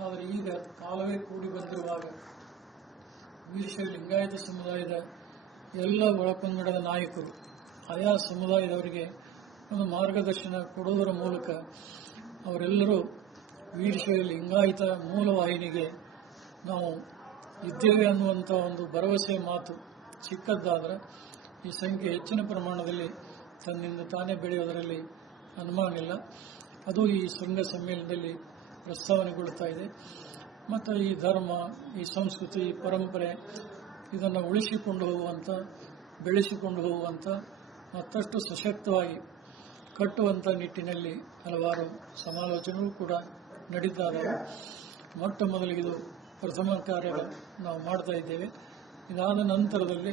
ಆದರೆ ಈಗ ಕಾಲವೇ ಕೂಡಿ ಬಂದಿರುವಾಗ ವೀರಶೈವ ಲಿಂಗಾಯತ ಸಮುದಾಯದ ಎಲ್ಲ ಒಳಪಂಗಡದ ನಾಯಕರು ಆಯಾ ಸಮುದಾಯದವರಿಗೆ ಒಂದು ಮಾರ್ಗದರ್ಶನ ಕೊಡುವುದರ ಮೂಲಕ ಅವರೆಲ್ಲರೂ ವೀರಶೈವ ಲಿಂಗಾಯತ ಮೂಲವಾಹಿನಿಗೆ ನಾವು ಇದ್ದೇವೆ ಅನ್ನುವಂಥ ಒಂದು ಭರವಸೆ ಮಾತು ಚಿಕ್ಕದ್ದಾದರೆ ಈ ಸಂಖ್ಯೆ ಹೆಚ್ಚಿನ ಪ್ರಮಾಣದಲ್ಲಿ ತನ್ನಿಂದ ತಾನೇ ಬೆಳೆಯುವುದರಲ್ಲಿ ಅನುಮಾನವಿಲ್ಲ. ಅದು ಈ ಶೃಂಗ ಸಮ್ಮೇಳನದಲ್ಲಿ ಪ್ರಸ್ತಾವನೆಗೊಳ್ಳುತ್ತಾ ಇದೆ. ಮತ್ತು ಈ ಧರ್ಮ, ಈ ಸಂಸ್ಕೃತಿ, ಈ ಪರಂಪರೆ ಇದನ್ನು ಉಳಿಸಿಕೊಂಡು ಹೋಗುವಂಥ, ಬೆಳೆಸಿಕೊಂಡು ಹೋಗುವಂಥ, ಮತ್ತಷ್ಟು ಸಶಕ್ತವಾಗಿ ಕಟ್ಟುವಂಥ ನಿಟ್ಟಿನಲ್ಲಿ ಹಲವಾರು ಸಮಾಲೋಚನೆಗಳು ಕೂಡ ನಡೀತಾಯಿದ್ದಾವೆ. ಮೊಟ್ಟ ಮೊದಲಿಗೆ ಇದು ಪ್ರಥಮ ಕಾರ್ಯ ನಾವು ಮಾಡ್ತಾ ಇದ್ದೇವೆ. ಇದಾದ ನಂತರದಲ್ಲಿ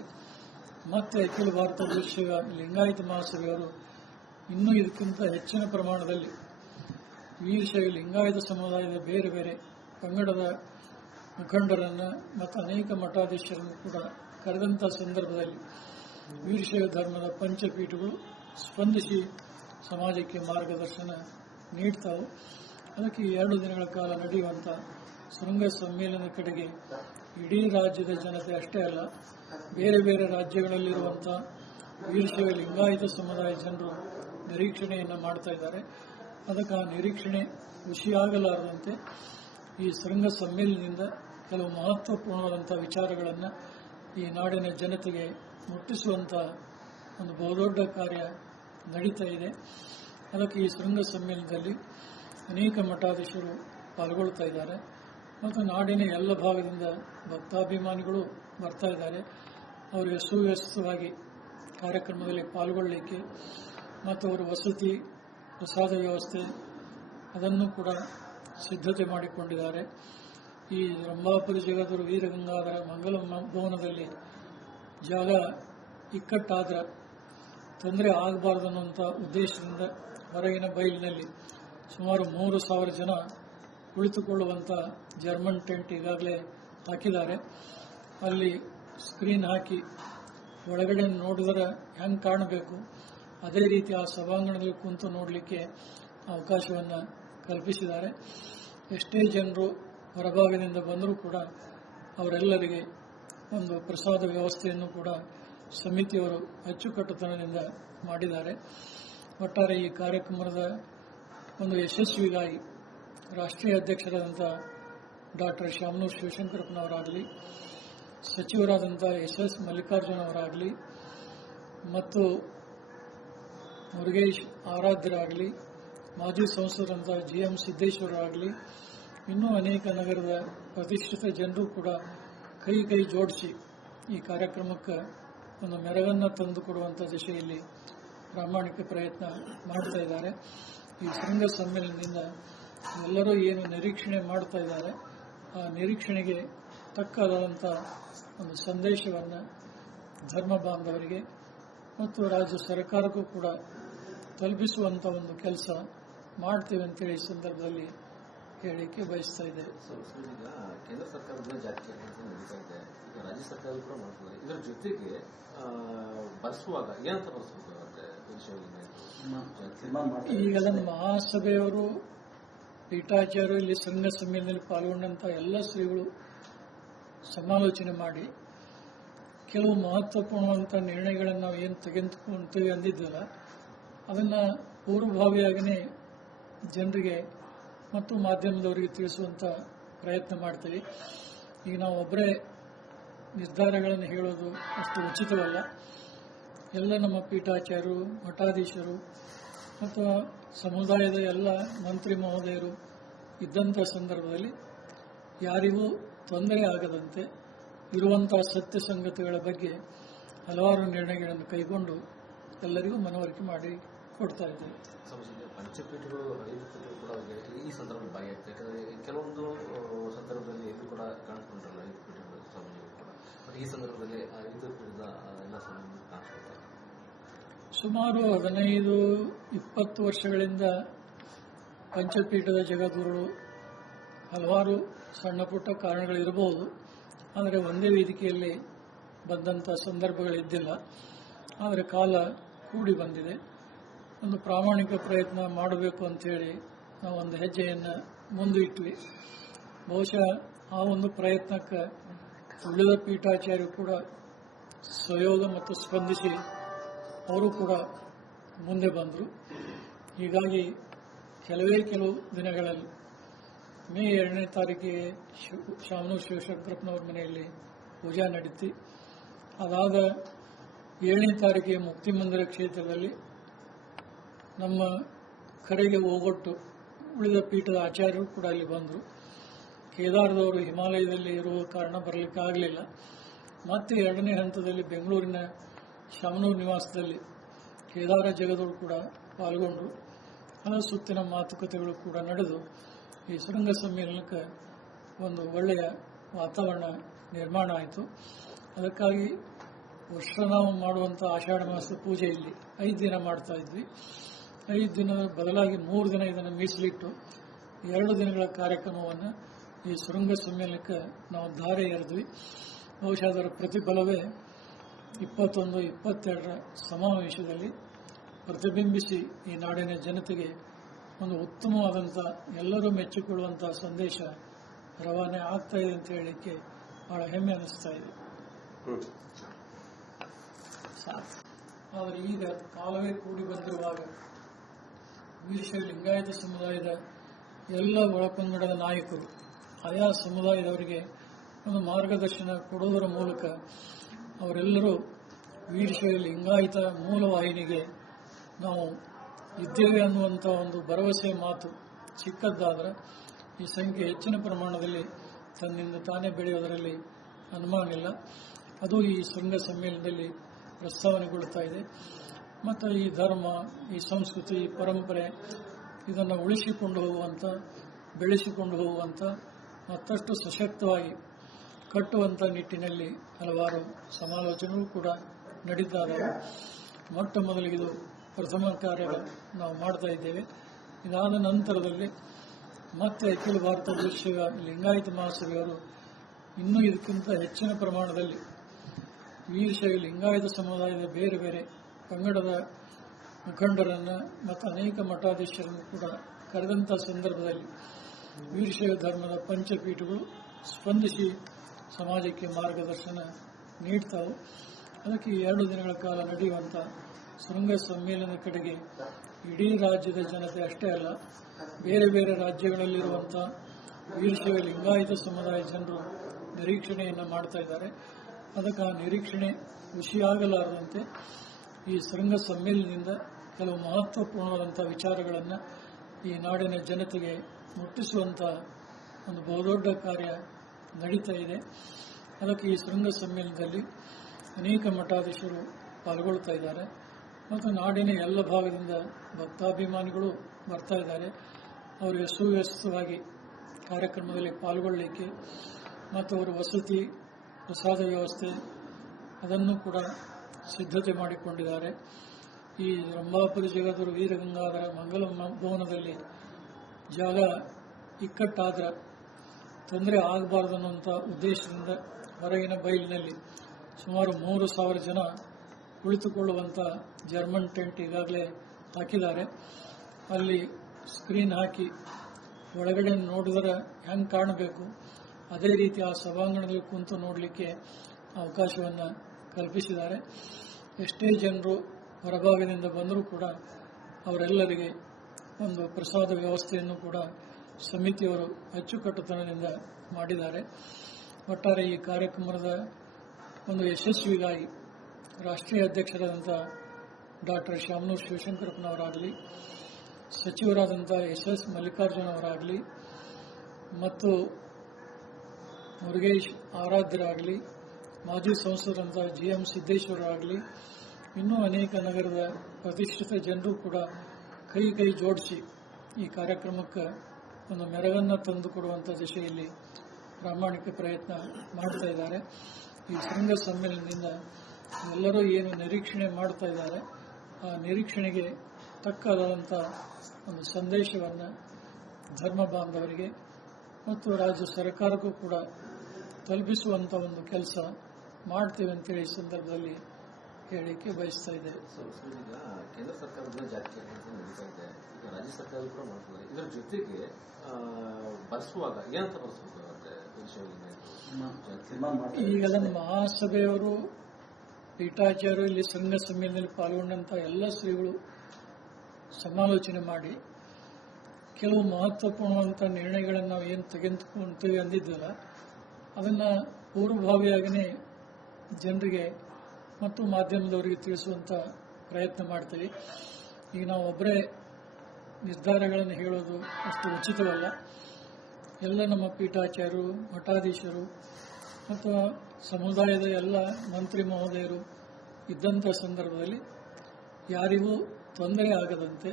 ಮತ್ತೆ ಅಖಿಲ ಭಾರತ ವೀರಶೈವ ಲಿಂಗಾಯತ ಮಹಾಸಭೆಯವರು ಇನ್ನೂ ಇದಕ್ಕಿಂತ ಹೆಚ್ಚಿನ ಪ್ರಮಾಣದಲ್ಲಿ ವೀರಶೈವ ಲಿಂಗಾಯತ ಸಮುದಾಯದ ಬೇರೆ ಬೇರೆ ಪಂಗಡದ ಮುಖಂಡರನ್ನು ಮತ್ತು ಅನೇಕ ಮಠಾಧೀಶರನ್ನು ಕೂಡ ಕರೆದಂಥ ಸಂದರ್ಭದಲ್ಲಿ ವೀರಶೈವ ಧರ್ಮದ ಪಂಚಪೀಠಗಳು ಸ್ಪಂದಿಸಿ ಸಮಾಜಕ್ಕೆ ಮಾರ್ಗದರ್ಶನ ನೀಡ್ತಾವೆ. ಅದಕ್ಕೆ 2 ದಿನಗಳ ಕಾಲ ನಡೆಯುವಂಥ ಶೃಂಗ ಸಮ್ಮೇಳನದ ಕಡೆಗೆ ಇಡೀ ರಾಜ್ಯದ ಜನತೆ ಅಷ್ಟೇ ಅಲ್ಲ, ಬೇರೆ ಬೇರೆ ರಾಜ್ಯಗಳಲ್ಲಿರುವಂಥ ವೀರಶೈವ ಲಿಂಗಾಯತ ಸಮುದಾಯ ಜನರು ನಿರೀಕ್ಷಣೆಯನ್ನು ಮಾಡ್ತಾ ಇದ್ದಾರೆ. ಅದಕ್ಕೆ ಆ ನಿರೀಕ್ಷಣೆ ಖುಷಿಯಾಗಲಾರದಂತೆ ಈ ಶೃಂಗ ಸಮ್ಮೇಳನದಿಂದ ಕೆಲವು ಮಹತ್ವಪೂರ್ಣವಾದಂಥ ವಿಚಾರಗಳನ್ನು ಈ ನಾಡಿನ ಜನತೆಗೆ ಮುಟ್ಟಿಸುವಂಥ ಒಂದು ಬಹುದೊಡ್ಡ ಕಾರ್ಯ ನಡೀತಾ ಇದೆ. ಅದಕ್ಕೆ ಈ ಶೃಂಗ ಸಮ್ಮೇಳನದಲ್ಲಿ ಅನೇಕ ಮಠಾಧೀಶರು ಪಾಲ್ಗೊಳ್ತಾ ಇದ್ದಾರೆ ಮತ್ತು ನಾಡಿನ ಎಲ್ಲ ಭಾಗದಿಂದ ಭಕ್ತಾಭಿಮಾನಿಗಳು ಬರ್ತಾ ಇದ್ದಾರೆ. ಅವರಿಗೆ ಸುವ್ಯವಸ್ಥಿತವಾಗಿ ಕಾರ್ಯಕ್ರಮದಲ್ಲಿ ಪಾಲ್ಗೊಳ್ಳಲಿಕ್ಕೆ ಮತ್ತು ಅವರ ವಸತಿ, ಪ್ರಸಾದ ವ್ಯವಸ್ಥೆ ಅದನ್ನು ಕೂಡ ಸಿದ್ಧತೆ ಮಾಡಿಕೊಂಡಿದ್ದಾರೆ. ಈ ರಂಭಾಪುರಿ ಜಗದ್ಗುರು ವೀರಗಂಗಾಧರ ಮಂಗಲ ಭವನದಲ್ಲಿ ಜಾಗ ಇಕ್ಕಟ್ಟಾದ್ರೆ ತೊಂದರೆ ಆಗಬಾರ್ದು ಅನ್ನುವಂಥ ಉದ್ದೇಶದಿಂದ ಹೊರಗಿನ ಬಯಲಿನಲ್ಲಿ ಸುಮಾರು 3,000 ಜನ ಕುಳಿತುಕೊಳ್ಳುವಂಥ ಜರ್ಮನ್ ಟೆಂಟ್ ಈಗಾಗಲೇ ಹಾಕಿದ್ದಾರೆ. ಅಲ್ಲಿ ಸ್ಕ್ರೀನ್ ಹಾಕಿ ಒಳಗಡೆ ನೋಡಿದರೆ ಹೆಂಗೆ ಕಾಣಬೇಕು ಅದೇ ರೀತಿ ಆ ಸಭಾಂಗಣದಲ್ಲಿ ಕುಂತು ನೋಡಲಿಕ್ಕೆ ಅವಕಾಶವನ್ನು ಕಲ್ಪಿಸಿದ್ದಾರೆ. ಎಷ್ಟೇ ಜನರು ಹೊರಭಾಗದಿಂದ ಬಂದರೂ ಕೂಡ ಅವರೆಲ್ಲರಿಗೆ ಒಂದು ಪ್ರಸಾದ ವ್ಯವಸ್ಥೆಯನ್ನು ಕೂಡ ಸಮಿತಿಯವರು ಅಚ್ಚುಕಟ್ಟುತನದಿಂದ ಮಾಡಿದ್ದಾರೆ. ಒಟ್ಟಾರೆ ಈ ಕಾರ್ಯಕ್ರಮದ ಒಂದು ಯಶಸ್ವಿಗಾಗಿ ರಾಷ್ಟ್ರೀಯ ಅಧ್ಯಕ್ಷರಾದಂಥ ಡಾಕ್ಟರ್ ಶಾಮನೂರು ಶಿವಶಂಕರಪ್ಪನವರಾಗಲಿ, ಸಚಿವರಾದಂಥ SS ಮಲ್ಲಿಕಾರ್ಜುನ ಅವರಾಗಲಿ ಮತ್ತು ಮುರುಗೇಶ್ ಆರಾಧ್ಯರಾಗಲಿ, ಮಾಜಿ ಸಂಸದರಂಥ GM ಸಿದ್ದೇಶ್ವರರಾಗಲಿ, ಇನ್ನೂ ಅನೇಕ ನಗರದ ಪ್ರತಿಷ್ಠಿತ ಜನರು ಕೂಡ ಕೈ ಜೋಡಿಸಿ ಈ ಕಾರ್ಯಕ್ರಮಕ್ಕೆ ಒಂದು ಮೆರಗನ್ನು ತಂದುಕೊಡುವಂಥ ದಿಶೆಯಲ್ಲಿ ಪ್ರಾಮಾಣಿಕ ಪ್ರಯತ್ನ ಮಾಡ್ತಾ ಇದ್ದಾರೆ. ಈ ಶೃಂಗ ಸಮ್ಮೇಳನದಿಂದ ಎಲ್ಲರೂ ಏನು ನಿರೀಕ್ಷಣೆ ಮಾಡ್ತಾ ಇದ್ದಾರೆ ಆ ನಿರೀಕ್ಷಣೆಗೆ ತಕ್ಕದಾದಂಥ ಒಂದು ಸಂದೇಶವನ್ನು ಧರ್ಮ ಬಾಂಧವರಿಗೆ ಮತ್ತು ರಾಜ್ಯ ಸರ್ಕಾರಕ್ಕೂ ಕೂಡ ತಲುಪಿಸುವಂಥ ಒಂದು ಕೆಲಸ ಮಾಡ್ತೇವೆ ಅಂತೇಳಿ ಈ ಸಂದರ್ಭದಲ್ಲಿ ಹೇಳಿಕೆ ಬಯಸ್ತಾ ಇದೆ. ಈಗ ಕೇಂದ್ರ ಸರ್ಕಾರದ ಜಾತಿ ನಡೀತಾ ಇದೆ, ಈಗ ರಾಜ್ಯ ಸರ್ಕಾರ ಕೂಡ ಮಾಡ್ತಾರೆ. ಇದರ ಜೊತೆಗೆ ಬಳಸುವಾಗ ಏನಂತ ಬಳಸಬೇಕಾಗುತ್ತೆ? ಈಗ ನಮ್ಮ ಮಹಾಸಭೆಯವರು, ಪೀಠಾಚಾರ್ಯರು, ಇಲ್ಲಿ ಶೃಂಗ ಸಮ್ಮೇಳನದಲ್ಲಿ ಪಾಲ್ಗೊಂಡಂಥ ಎಲ್ಲ ಶ್ರೀಗಳು ಸಮಾಲೋಚನೆ ಮಾಡಿ ಕೆಲವು ಮಹತ್ವಪೂರ್ಣವಂಥ ನಿರ್ಣಯಗಳನ್ನು ನಾವು ಏನು ತೆಗೆದುಕೊಂತೀವಿ ಅಂದಿದ್ದಲ್ಲ ಅದನ್ನು ಪೂರ್ವಭಾವಿಯಾಗಿಯೇ ಜನರಿಗೆ ಮತ್ತು ಮಾಧ್ಯಮದವರಿಗೆ ತಿಳಿಸುವಂಥ ಪ್ರಯತ್ನ ಮಾಡ್ತೀವಿ. ಈಗ ನಾವು ಒಬ್ಬರೇ ನಿರ್ಧಾರಗಳನ್ನು ಹೇಳೋದು ಅಷ್ಟು ಉಚಿತವಲ್ಲ. ಎಲ್ಲ ನಮ್ಮ ಪೀಠಾಚಾರ್ಯರು, ಮಠಾಧೀಶರು ಮತ್ತು ಸಮುದಾಯದ ಎಲ್ಲ ಮಂತ್ರಿ ಮಹೋದಯರು ಇದ್ದಂಥ ಸಂದರ್ಭದಲ್ಲಿ ಯಾರಿಗೂ ತೊಂದರೆ ಆಗದಂತೆ ಇರುವಂಥ ಸತ್ಯ ಸಂಗತಿಗಳ ಬಗ್ಗೆ ಹಲವಾರು ನಿರ್ಣಯಗಳನ್ನು ಕೈಗೊಂಡು ಎಲ್ಲರಿಗೂ ಮನವರಿಕೆ ಮಾಡಿ ಕೊಡ್ತಾ ಇದ್ದೇವೆ. ಪಂಚಪೀಠಗಳು, ಐದು ಪೀಠಗಳು ಕೂಡ ಈ ಸಂದರ್ಭದಲ್ಲಿ ಭಾಗಿಯಾಗ್ತದೆ. ಯಾಕಂದರೆ ಕೆಲವೊಂದು ಸಂದರ್ಭದಲ್ಲಿ ಇದು ಕೂಡ ಕಾಣಿಸ್ಕೊಂಡ್ರಲ್ಲ, ಐದು ಪೀಠಗಳು ಸ್ವಾಮೀಜಿಗಳು ಕೂಡ. ಬಟ್ ಈ ಸಂದರ್ಭದಲ್ಲಿ ಐದು ಪೀಠದ ಎಲ್ಲ ಸ್ವಾಮೀಜಿಗಳು ಕಾಣಿಸ್ಕೊಳ್ತಾರೆ. ಸುಮಾರು 15-20 ವರ್ಷಗಳಿಂದ ಪಂಚಪೀಠದ ಜಗದ್ಗುರುಗಳು ಹಲವಾರು ಸಣ್ಣ ಪುಟ್ಟ ಕಾರಣಗಳಿರಬಹುದು, ಆದರೆ ಒಂದೇ ವೇದಿಕೆಯಲ್ಲಿ ಬಂದಂಥ ಸಂದರ್ಭಗಳಿದ್ದಿಲ್ಲ. ಆದರೆ ಕಾಲ ಕೂಡಿ ಬಂದಿದೆ. ಒಂದು ಪ್ರಾಮಾಣಿಕ ಪ್ರಯತ್ನ ಮಾಡಬೇಕು ಅಂಥೇಳಿ ನಾವು ಒಂದು ಹೆಜ್ಜೆಯನ್ನು ಮುಂದಿಟ್ವಿ. ಬಹುಶಃ ಆ ಒಂದು ಪ್ರಯತ್ನಕ್ಕೆ ಉಳಿದ ಪೀಠಾಚಾರ್ಯರು ಕೂಡ ಸಹಯೋಗ ಮತ್ತು ಸ್ಪಂದಿಸಿ ಅವರು ಕೂಡ ಮುಂದೆ ಬಂದರು. ಹೀಗಾಗಿ ಕೆಲವು ದಿನಗಳಲ್ಲಿ ಮೇ 2ನೇ ತಾರೀಕಿಗೆ ಶಾಮನೂರು ಶಿವಶಂಕರಪ್ಪನವ್ರ ಮನೆಯಲ್ಲಿ ಪೂಜಾ ನಡೀತಿ. ಅದಾದ 7ನೇ ತಾರೀಕಿಗೆ ಮುಕ್ತಿ ಮಂದಿರ ಕ್ಷೇತ್ರದಲ್ಲಿ ನಮ್ಮ ಕರೆಗೆ ಹೋಗೊಟ್ಟು ಉಳಿದ ಪೀಠದ ಆಚಾರ್ಯರು ಕೂಡ ಅಲ್ಲಿ ಬಂದರು. ಕೇದಾರದವರು ಹಿಮಾಲಯದಲ್ಲಿ ಇರುವ ಕಾರಣ ಬರಲಿಕ್ಕೆ ಆಗಲಿಲ್ಲ. ಮತ್ತೆ 2ನೇ ಹಂತದಲ್ಲಿ ಬೆಂಗಳೂರಿನ ಶಾಮನೂರು ನಿವಾಸದಲ್ಲಿ ಕೇದಾರ ಜಗದವರು ಕೂಡ ಪಾಲ್ಗೊಂಡರು. ಹಲ ಸುತ್ತಿನ ಮಾತುಕತೆಗಳು ಕೂಡ ನಡೆದು ಈ ಶೃಂಗ ಸಮ್ಮೇಳನಕ್ಕೆ ಒಂದು ಒಳ್ಳೆಯ ವಾತಾವರಣ ನಿರ್ಮಾಣ ಆಯಿತು. ಅದಕ್ಕಾಗಿ ವರ್ಷ ನಾವು ಮಾಡುವಂಥ ಆಷಾಢ ಮಾಸ ಪೂಜೆ ಇಲ್ಲಿ 5 ದಿನ ಮಾಡ್ತಾ ಇದ್ವಿ. 5 ದಿನದ ಬದಲಾಗಿ 3 ದಿನ ಇದನ್ನು ಮೀಸಲಿಟ್ಟು 2 ದಿನಗಳ ಕಾರ್ಯಕ್ರಮವನ್ನು ಈ ಶೃಂಗ ಸಮ್ಮೇಳನಕ್ಕೆ ನಾವು ಧಾರೆ ಎರೆದ್ವಿ. ಬಹುಶಃ ಅದರ ಪ್ರತಿಫಲವೇ 21, 22ರ ಸಮಾವೇಶದಲ್ಲಿ ಪ್ರತಿಬಿಂಬಿಸಿ ಈ ನಾಡಿನ ಜನತೆಗೆ ಒಂದು ಉತ್ತಮವಾದಂಥ ಎಲ್ಲರೂ ಮೆಚ್ಚಿಕೊಳ್ಳುವಂಥ ಸಂದೇಶ ರವಾನೆ ಆಗ್ತಾ ಇದೆ ಅಂತ ಹೇಳಲಿಕ್ಕೆ ಬಹಳ ಹೆಮ್ಮೆ ಅನಿಸ್ತಾ ಇದೆ. ಆದರೆ ಈಗ ಕಾಲವೇ ಕೂಡಿ ಬಂದಿರುವಾಗ ವೀರಶೈವ ಲಿಂಗಾಯತ ಸಮುದಾಯದ ಎಲ್ಲ ಒಳಪಂಗಡದ ನಾಯಕರು ಆಯಾ ಸಮುದಾಯದವರಿಗೆ ಒಂದು ಮಾರ್ಗದರ್ಶನ ಕೊಡುವುದರ ಮೂಲಕ ಅವರೆಲ್ಲರೂ ವೀರಶೈವ ಲಿಂಗಾಯತ ಮೂಲವಾಹಿನಿಗೆ ನಾವು ಇದ್ದೇವೆ ಅನ್ನುವಂಥ ಒಂದು ಭರವಸೆ ಮಾತು ಚಿಕ್ಕದ್ದಾದರೆ ಈ ಸಂಖ್ಯೆ ಹೆಚ್ಚಿನ ಪ್ರಮಾಣದಲ್ಲಿ ತನ್ನಿಂದ ತಾನೇ ಬೆಳೆಯೋದರಲ್ಲಿ ಅನುಮಾನವಿಲ್ಲ. ಅದು ಈ ಶೃಂಗ ಸಮ್ಮೇಳನದಲ್ಲಿ ಪ್ರಸ್ತಾವನೆಗೊಳ್ಳುತ್ತಾ ಇದೆ. ಮತ್ತು ಈ ಧರ್ಮ, ಈ ಸಂಸ್ಕೃತಿ, ಈ ಪರಂಪರೆ ಇದನ್ನು ಉಳಿಸಿಕೊಂಡು ಹೋಗುವಂಥ, ಬೆಳೆಸಿಕೊಂಡು ಹೋಗುವಂಥ, ಮತ್ತಷ್ಟು ಸಶಕ್ತವಾಗಿ ಕಟ್ಟುವಂಥ ನಿಟ್ಟಿನಲ್ಲಿ ಹಲವಾರು ಸಮಾಲೋಚನೆಗಳು ಕೂಡ ನಡೀತಾ ಇದ್ದಾವೆ. ಮೊಟ್ಟ ಮೊದಲಿಗೆ ಇದು ಪ್ರಥಮ ಕಾರ್ಯ ನಾವು ಮಾಡ್ತಾ ಇದ್ದೇವೆ. ಇದಾದ ನಂತರದಲ್ಲಿ ಮತ್ತೆ ಅಖಿಲ ಭಾರತ ವೀರಶೈವ ಲಿಂಗಾಯತ ಮಹಾಸಭೆಯವರು ಇನ್ನೂ ಇದಕ್ಕಿಂತ ಹೆಚ್ಚಿನ ಪ್ರಮಾಣದಲ್ಲಿ ವೀರಶೈವ ಲಿಂಗಾಯತ ಸಮುದಾಯದ ಬೇರೆ ಬೇರೆ ಪಂಗಡದ ಮುಖಂಡರನ್ನು ಮತ್ತು ಅನೇಕ ಮಠಾಧೀಶರನ್ನು ಕೂಡ ಕರೆದಂಥ ಸಂದರ್ಭದಲ್ಲಿ ವೀರಶೈವ ಧರ್ಮದ ಪಂಚಪೀಠಗಳು ಸ್ಪಂದಿಸಿ ಸಮಾಜಕ್ಕೆ ಮಾರ್ಗದರ್ಶನ ನೀಡ್ತಾವೆ. ಅದಕ್ಕೆ 2 ದಿನಗಳ ಕಾಲ ನಡೆಯುವಂಥ ಶೃಂಗ ಸಮ್ಮೇಳನದ ಕಡೆಗೆ ಇಡೀ ರಾಜ್ಯದ ಜನತೆ ಅಷ್ಟೇ ಅಲ್ಲ, ಬೇರೆ ಬೇರೆ ರಾಜ್ಯಗಳಲ್ಲಿರುವಂಥ ವೀರಶೈವ ಲಿಂಗಾಯತ ಸಮುದಾಯ ಜನರು ನಿರೀಕ್ಷಣೆಯನ್ನು ಮಾಡ್ತಾ ಇದ್ದಾರೆ. ಅದಕ್ಕೆ ಆ ನಿರೀಕ್ಷಣೆ ಖುಷಿಯಾಗಲಾರದಂತೆ ಈ ಶೃಂಗ ಸಮ್ಮೇಳನದಿಂದ ಕೆಲವು ಮಹತ್ವಪೂರ್ಣವಾದಂಥ ವಿಚಾರಗಳನ್ನು ಈ ನಾಡಿನ ಜನತೆಗೆ ಮುಟ್ಟಿಸುವಂಥ ಒಂದು ಬಹುದೊಡ್ಡ ಕಾರ್ಯ ನಡೀತಾ ಇದೆ. ಅದಕ್ಕೆ ಈ ಶೃಂಗ ಸಮ್ಮೇಳನದಲ್ಲಿ ಅನೇಕ ಮಠಾಧೀಶರು ಪಾಲ್ಗೊಳ್ತಾ ಇದ್ದಾರೆ ಮತ್ತು ನಾಡಿನ ಎಲ್ಲ ಭಾಗದಿಂದ ಭಕ್ತಾಭಿಮಾನಿಗಳು ಬರ್ತಾ ಇದ್ದಾರೆ. ಅವರಿಗೆ ಸುವ್ಯವಸ್ಥಿತವಾಗಿ ಕಾರ್ಯಕ್ರಮದಲ್ಲಿ ಪಾಲ್ಗೊಳ್ಳಲಿಕ್ಕೆ ಮತ್ತು ಅವರ ವಸತಿ, ಪ್ರಸಾದ ವ್ಯವಸ್ಥೆ ಅದನ್ನು ಕೂಡ ಸಿದ್ಧತೆ ಮಾಡಿಕೊಂಡಿದ್ದಾರೆ. ಈ ರಂಭಾಪುರಿ ಜಗದ್ಗುರು ವೀರಗಂಗಾಧರ ಮಂಗಲ ಭವನದಲ್ಲಿ ಜಾಗ ಇಕ್ಕಟ್ಟಾದರೆ ತೊಂದರೆ ಆಗಬಾರ್ದು ಅನ್ನುವಂಥ ಉದ್ದೇಶದಿಂದ ಹೊರಗಿನ ಬಯಲಿನಲ್ಲಿ ಸುಮಾರು 3,000 ಜನ ಕುಳಿತುಕೊಳ್ಳುವಂಥ ಜರ್ಮನ್ ಟೆಂಟ್ ಈಗಾಗಲೇ ಹಾಕಿದ್ದಾರೆ. ಅಲ್ಲಿ ಸ್ಕ್ರೀನ್ ಹಾಕಿ ಒಳಗಡೆ ನೋಡಿದರೆ ಹೆಂಗೆ ಕಾಣಬೇಕು ಅದೇ ರೀತಿ ಆ ಸಭಾಂಗಣದಲ್ಲಿ ಕುಂತು ನೋಡಲಿಕ್ಕೆ ಅವಕಾಶವನ್ನು ಕಲ್ಪಿಸಿದ್ದಾರೆ. ಎಷ್ಟೇ ಜನರು ಹೊರಭಾಗದಿಂದ ಬಂದರೂ ಕೂಡ ಅವರೆಲ್ಲರಿಗೆ ಒಂದು ಪ್ರಸಾದ ವ್ಯವಸ್ಥೆಯನ್ನು ಕೂಡ ಸಮಿತಿಯವರು ಅಚ್ಚುಕಟ್ಟುತನದಿಂದ ಮಾಡಿದ್ದಾರೆ. ಒಟ್ಟಾರೆ ಈ ಕಾರ್ಯಕ್ರಮದ ಒಂದು ಯಶಸ್ವಿಗಾಗಿ ರಾಷ್ಟ್ರೀಯ ಅಧ್ಯಕ್ಷರಾದಂಥ ಡಾಕ್ಟರ್ ಶಾಮನೂರು ಶಿವಶಂಕರಪ್ಪನವರಾಗಲಿ, ಸಚಿವರಾದಂಥ ಎಸ್ ಮಲ್ಲಿಕಾರ್ಜುನ ಅವರಾಗಲಿ ಮತ್ತು ಮುರುಗೇಶ್ ಆರಾಧ್ಯರಾಗಲಿ, ಮಾಜಿ ಸಂಸದರಂಥ GM ಸಿದ್ದೇಶ್ವರರಾಗಲಿ, ಇನ್ನೂ ಅನೇಕ ನಗರದ ಪ್ರತಿಷ್ಠಿತ ಜನರು ಕೂಡ ಕೈ ಜೋಡಿಸಿ ಈ ಕಾರ್ಯಕ್ರಮಕ್ಕೆ ಒಂದು ಮೆರಗನ್ನು ತಂದುಕೊಡುವಂಥ ದಿಶೆಯಲ್ಲಿ ಪ್ರಾಮಾಣಿಕ ಪ್ರಯತ್ನ ಮಾಡ್ತಾ ಇದ್ದಾರೆ. ಈ ಶೃಂಗ ಸಮ್ಮೇಳನದಿಂದ ಎಲ್ಲರೂ ಏನು ನಿರೀಕ್ಷಣೆ ಮಾಡ್ತಾ ಇದ್ದಾರೆ ಆ ನಿರೀಕ್ಷಣೆಗೆ ತಕ್ಕದಾದಂಥ ಒಂದು ಸಂದೇಶವನ್ನು ಧರ್ಮ ಬಾಂಧವರಿಗೆ ಮತ್ತು ರಾಜ್ಯ ಸರ್ಕಾರಕ್ಕೂ ಕೂಡ ತಲುಪಿಸುವಂಥ ಒಂದು ಕೆಲಸ ಮಾಡ್ತೇವೆ ಅಂತೇಳಿ ಈ ಸಂದರ್ಭದಲ್ಲಿ ಹೇಳಲಿಕ್ಕೆ ಬಯಸ್ತಾ ಇದ್ದೇವೆ. ಈಗ ಕೇಂದ್ರ ಸರ್ಕಾರದ ಜಾತಿ ನಡೀತಾ ಇದೆ, ಈಗ ರಾಜ್ಯ ಸರ್ಕಾರ ಕೂಡ ಮಾಡ್ತಿದ್ದಾರೆ. ಇದರ ಜೊತೆಗೆ ಬಳಸುವಾಗ ಏನಂತ ಬಳಸಬೇಕಾಗುತ್ತೆ ಈಗ ನಮ್ಮ ಮಹಾಸಭೆಯವರು ಪೀಠಾಚಾರ್ಯರು ಇಲ್ಲಿ ಶೃಂಗ ಸಮ್ಮೇಳನದಲ್ಲಿ ಪಾಲ್ಗೊಂಡಂತ ಎಲ್ಲ ಶ್ರೀಗಳು ಸಮಾಲೋಚನೆ ಮಾಡಿ ಕೆಲವು ಮಹತ್ವಪೂರ್ಣವಂತ ನಿರ್ಣಯಗಳನ್ನು ನಾವು ಏನು ತೆಗೆದುಕೊಂತೀವಿ ಅಂದಿದ್ದಲ್ಲ ಅದನ್ನು ಪೂರ್ವಭಾವಿಯಾಗಿಯೇ ಜನರಿಗೆ ಮತ್ತು ಮಾಧ್ಯಮದವರಿಗೆ ತಿಳಿಸುವಂತ ಪ್ರಯತ್ನ ಮಾಡ್ತೀವಿ. ಈಗ ನಾವು ಒಬ್ಬರೇ ನಿರ್ಧಾರಗಳನ್ನು ಹೇಳೋದು ಅಷ್ಟು ಉಚಿತವಲ್ಲ. ಎಲ್ಲ ನಮ್ಮ ಪೀಠಾಚಾರ್ಯರು, ಮಠಾಧೀಶರು ಮತ್ತು ಸಮುದಾಯದ ಎಲ್ಲ ಮಂತ್ರಿ ಮಹೋದಯರು ಇದ್ದಂಥ ಸಂದರ್ಭದಲ್ಲಿ ಯಾರಿಗೂ ತೊಂದರೆ ಆಗದಂತೆ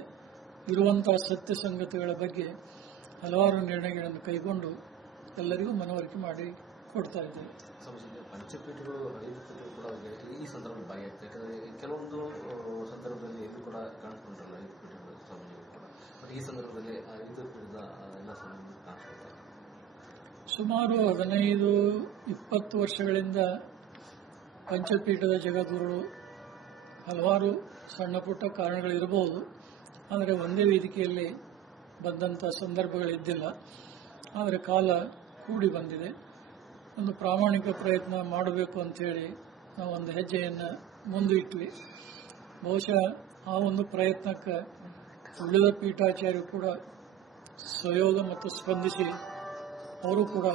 ಇರುವಂತಹ ಸತ್ಯ ಸಂಗತಿಗಳ ಬಗ್ಗೆ ಹಲವಾರು ನಿರ್ಣಯಗಳನ್ನು ಕೈಗೊಂಡು ಎಲ್ಲರಿಗೂ ಮನವರಿಕೆ ಮಾಡಿ ಕೊಡ್ತಾ ಇದ್ದೇವೆ. ಪಂಚಪೀಠಗಳು ಕೂಡ ಈ ಸಂದರ್ಭದಲ್ಲಿ ಭಾಗಿಯಾಗ್ತದೆ. ಯಾಕಂದರೆ ಕೆಲವೊಂದು ಸಂದರ್ಭದಲ್ಲಿ ಎಲ್ಲೂ ಕೂಡ ಕಾಣಿಸ್ಕೊಂಡ್ರಲ್ಲ ಐದು ಪೀಠಗಳು ಸ್ವಾಮೀಜಿಗಳು ಕೂಡ. ಮತ್ತು ಈ ಸಂದರ್ಭದಲ್ಲಿ ಐದು ಪೀಠದ ಎಲ್ಲ ಸ್ವಾಮೀಜಿಗಳು ಕಾಣಿಸ್ಕೊಳ್ತಾರೆ. ಸುಮಾರು 15-20 ವರ್ಷಗಳಿಂದ ಪಂಚಪೀಠದ ಜಗದ್ಗುರುಗಳು ಹಲವಾರು ಸಣ್ಣ ಪುಟ್ಟ ಕಾರಣಗಳಿರಬಹುದು, ಆದರೆ ಒಂದೇ ವೇದಿಕೆಯಲ್ಲಿ ಬಂದಂಥ ಸಂದರ್ಭಗಳಿದ್ದಿಲ್ಲ. ಆದರೆ ಕಾಲ ಕೂಡಿ ಬಂದಿದೆ. ಒಂದು ಪ್ರಾಮಾಣಿಕ ಪ್ರಯತ್ನ ಮಾಡಬೇಕು ಅಂತೇಳಿ ನಾವು ಒಂದು ಹೆಜ್ಜೆಯನ್ನು ಮುಂದಿಟ್ವಿ. ಬಹುಶಃ ಆ ಒಂದು ಪ್ರಯತ್ನಕ್ಕೆ ಉಳಿದ ಪೀಠಾಚಾರ್ಯರು ಕೂಡ ಸಹಯೋಗ ಮತ್ತು ಸ್ಪಂದಿಸಿ ಅವರು ಕೂಡ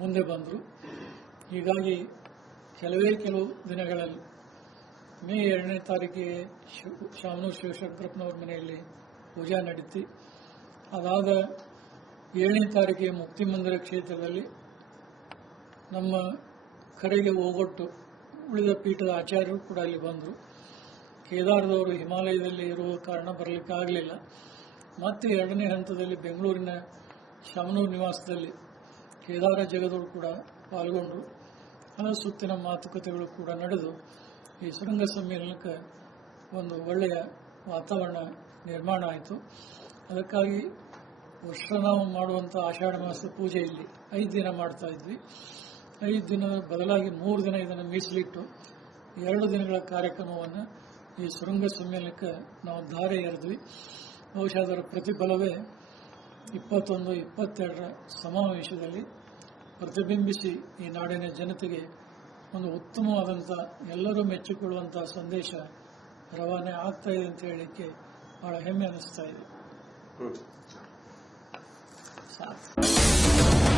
ಮುಂದೆ ಬಂದರು. ಹೀಗಾಗಿ ಕೆಲವು ದಿನಗಳಲ್ಲಿ ಮೇ 2ನೇ ತಾರೀಕಿಗೆ ಶಾಮನೂರು ಶಿವಶಂಕರಪ್ಪನವ್ರ ಮನೆಯಲ್ಲಿ ಪೂಜಾ ನಡೀತಿ. ಅದಾದ 7ನೇ ತಾರೀಕಿಗೆ ಮುಕ್ತಿ ಮಂದಿರ ಕ್ಷೇತ್ರದಲ್ಲಿ ನಮ್ಮ ಕರೆಗೆ ಹೋಗೊಟ್ಟು ಉಳಿದ ಪೀಠದ ಆಚಾರ್ಯರು ಕೂಡ ಅಲ್ಲಿ ಬಂದರು. ಕೇದಾರದವರು ಹಿಮಾಲಯದಲ್ಲಿ ಇರುವ ಕಾರಣ ಬರಲಿಕ್ಕೆ ಆಗಲಿಲ್ಲ. ಮತ್ತೆ 2ನೇ ಹಂತದಲ್ಲಿ ಬೆಂಗಳೂರಿನ ಶಾಮನೂರು ನಿವಾಸದಲ್ಲಿ ಕೇದಾರ ಜಗದವರು ಕೂಡ ಪಾಲ್ಗೊಂಡರು. ಹಲವು ಸುತ್ತಿನ ಮಾತುಕತೆಗಳು ಕೂಡ ನಡೆದು ಈ ಶೃಂಗ ಸಮ್ಮೇಳನಕ್ಕೆ ಒಂದು ಒಳ್ಳೆಯ ವಾತಾವರಣ ನಿರ್ಮಾಣ ಆಯಿತು. ಅದಕ್ಕಾಗಿ ವರ್ಷ ನಾವು ಮಾಡುವಂಥ ಆಷಾಢ ಮಾಸ ಪೂಜೆಯಲ್ಲಿ 5 ದಿನ ಮಾಡ್ತಾ ಇದ್ವಿ. 5 ದಿನದ ಬದಲಾಗಿ 3 ದಿನ ಇದನ್ನು ಮೀಸಲಿಟ್ಟು 2 ದಿನಗಳ ಕಾರ್ಯಕ್ರಮವನ್ನು ಈ ಶೃಂಗ ಸಮ್ಮೇಳನಕ್ಕೆ ನಾವು ಧಾರೆ ಎರೆದ್ವಿ. ಬಹುಶಃ ಅದರ ಪ್ರತಿಫಲವೇ 21-22ರ ಸಮಾವೇಶದಲ್ಲಿ ಪ್ರತಿಬಿಂಬಿಸಿ ಈ ನಾಡಿನ ಜನತೆಗೆ ಒಂದು ಉತ್ತಮವಾದಂಥ ಎಲ್ಲರೂ ಮೆಚ್ಚಿಕೊಳ್ಳುವಂತಹ ಸಂದೇಶ ರವಾನೆ ಆಗ್ತಾ ಇದೆ ಅಂತ ಹೇಳಲಿಕ್ಕೆ ಬಹಳ ಹೆಮ್ಮೆ ಅನಿಸ್ತಾ ಇದೆ. ಸಾಕು.